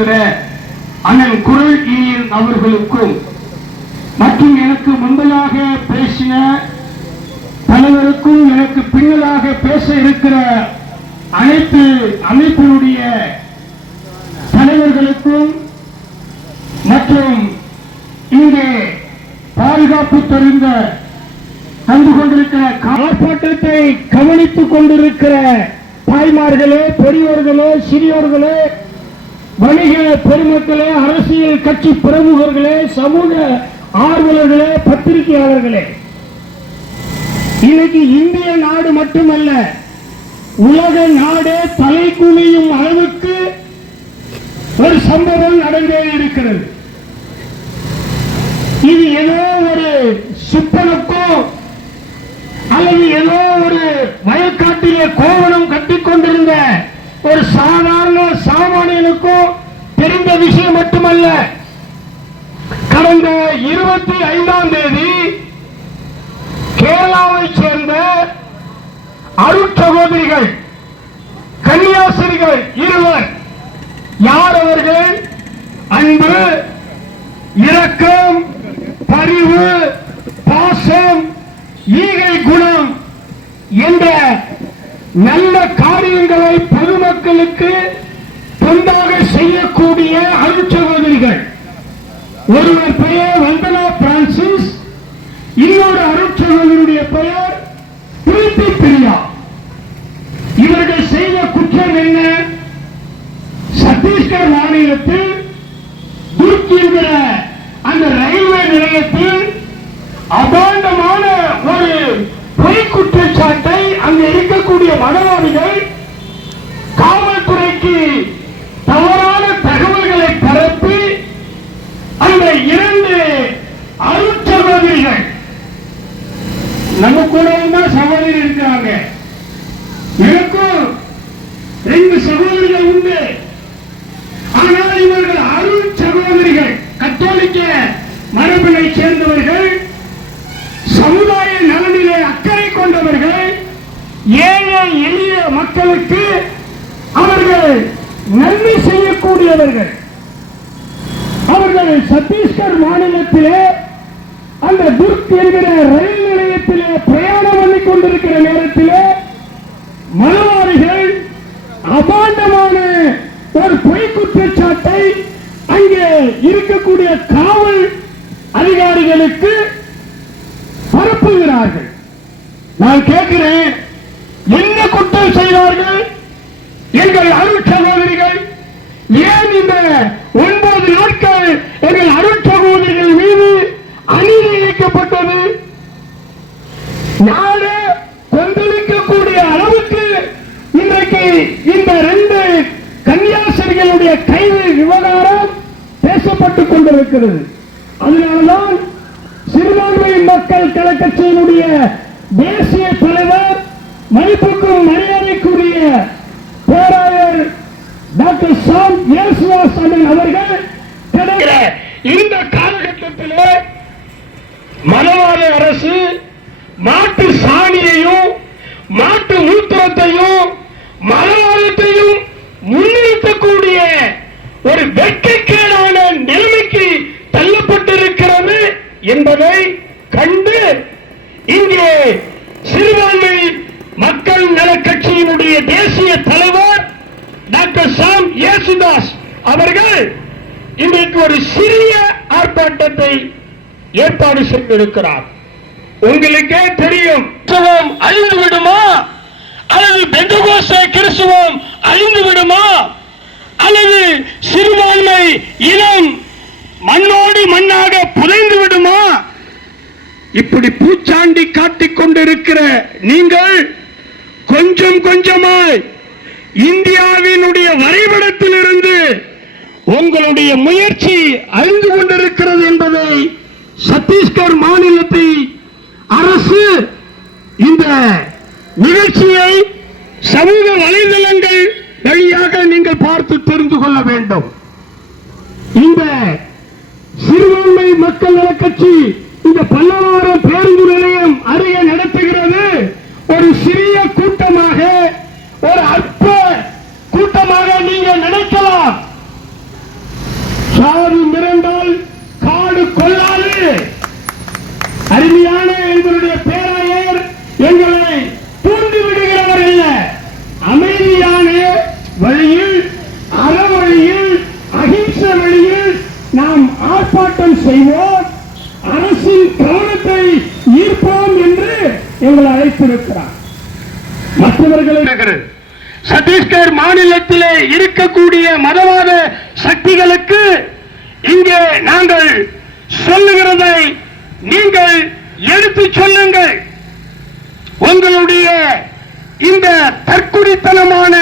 இருக்கிற அண்ணன் குரல் ஈயன் அவர்களுக்கும் மற்றும் எனக்கு முன்பதாக பேசின தலைவருக்கும் எனக்கு பின்னலாக பேச இருக்கிற அனைத்து அமைப்பினுடைய தலைவர்களுக்கும் மற்றும் இங்கே பாதுகாப்பு தெரிந்த கண்டு கொண்டிருக்கிற ஆர்ப்பாட்டத்தை கவனித்துக் கொண்டிருக்கிற தாய்மார்களே பெரியோர்களே சிறியோர்களே வணிக பெருமக்களே அரசியல் கட்சி பிரமுகர்களே சமூக ஆர்வலர்களே பத்திரிகையாளர்களே. இன்னைக்கு இந்திய நாடு மட்டுமல்ல உலக நாடே தலை குனியும் அளவுக்கு ஒரு சம்பவம் நடந்தே இருக்கிறது. இது ஏதோ ஒரு சுப்பனுக்கோ அல்லது ஏதோ ஒரு வயக்காட்டிலே கோவணம் கட்டிக்கொண்டிருந்த ஒரு சாதாரண சாமானியனுக்கோ தெரிந்த விஷயம் மட்டுமல்ல கடந்த இருபத்தி ஐந்தாம் தேதி கேரளாவை சேர்ந்த அருட்சகோதரிகள் கன்னியாசிரிகள் இருவர். யார் அவர்கள்? அன்பு இரக்கம் பரிவு பாசம் ஈகை குணம் என்ற நல்ல காரியங்களை பொதுமக்களுக்கு ஒருவர் பெயர் வந்தனா பிரான்சிஸ் இன்னொரு அருட்சகோதரியுடைய பெயர் பிரீத்தி பிரியா. இவர்கள் செய்த குற்றம் என்ன? சத்தீஸ்கர் மாநிலத்தில் துருக்கி அந்த ரயில்வே நிலையத்தில் அபாண்டமான ஒரு பொய் குற்றச்சாட்டை அங்க இருக்கக்கூடிய மனவாதிகள் ஐந்து சகோதரிகள் உண்டு. ஆனால் இவர்கள் அருள் சகோதரிகள். கத்தோலிக்க மரபினை சேர்ந்தவர்கள் சமுதாய நலனிலே அக்கறை கொண்டவர்கள் ஏழை எளிய மக்களுக்கு அவர்கள் நன்மை செய்யக்கூடியவர்கள். அவர்கள் சத்தீஸ்கர் மாநிலத்திலே அந்த துர்க் என்கிற ரயில் நிலையத்திலே பிரயாணம் பண்ணிக் கொண்டிருக்கிற நேரத்திலே மலவாரிகள் அபாண்டமான ஒரு பொய் குற்றச்சாட்டை அங்கே இருக்கக்கூடிய காவல் அதிகாரிகளுக்கு பரப்புகிறார்கள் நான் கேட்கிறேன் என்ன குற்றம் செய்தார்கள்? எங்கள் அருள் சகோதரிகள் ஏன் இந்த ஒன்பது நாட்கள் எங்கள் அருள் சகோதரிகள் மீது அநீதி இழைக்கப்பட்டது? நாடு கொந்தளிக்கக்கூடிய அளவுக்கு இன்றைக்கு இந்த ரெண்டு அவருடைய கைது விவகாரம் பேசப்பட்டுக் கொண்டிருக்கிறது. அதனால்தான் சிறுபான்மை மக்கள் கலக்கட்சியினுடைய தேசிய தலைவர் மதிப்புக்கும் மரியாதைக்குரிய பேராயர் டாக்டர் சாம் இயேசுவாசன் அவர்கள் இந்த காலகட்டத்திலே மனவாத அரசு மாட்டு சாணியையும் மாட்டு இங்கே சிறுபான்மை மக்கள் நல கட்சியினுடைய தேசிய தலைவர் டாக்டர் சாம் யேசுதாஸ் அவர்கள் இன்றைக்கு ஒரு சிறிய ஆர்ப்பாட்டத்தை ஏற்பாடு செய்திருக்கிறார். உங்களுக்கே தெரியும். அழிந்து விடுமா? அல்லது பெந்தகோச கிறிஸ்துவம் அழிந்து விடுமா? அல்லது சிறுபான்மை இப்படி பூச்சாண்டி காட்டிக் கொண்டிருக்கிற நீங்கள் கொஞ்சம் கொஞ்சமாய் இந்தியாவினுடைய வரைபடத்திலிருந்து உங்களுடைய முயற்சி அழிந்து கொண்டிருக்கிறது என்பதை சத்தீஸ்கர் மாநிலத்தை அரசு இந்த நிகழ்ச்சியை சமூக வலைதளங்கள் வழியாக நீங்கள் பார்த்து தெரிந்து கொள்ள வேண்டும். இந்த சிறுபான்மை மக்கள் நலக்கட்சி கட்சி இந்த பல்லவாரம் எங்களை அழைத்திருக்கிறார். மற்றவர்களை சத்தீஸ்கர் மாநிலத்திலே இருக்கக்கூடிய மதவாத சக்திகளுக்கு இங்கே நாங்கள் சொல்லுகிறதை நீங்கள் எடுத்து சொல்லுங்கள். உங்களுடைய இந்த தற்குறித்தனமான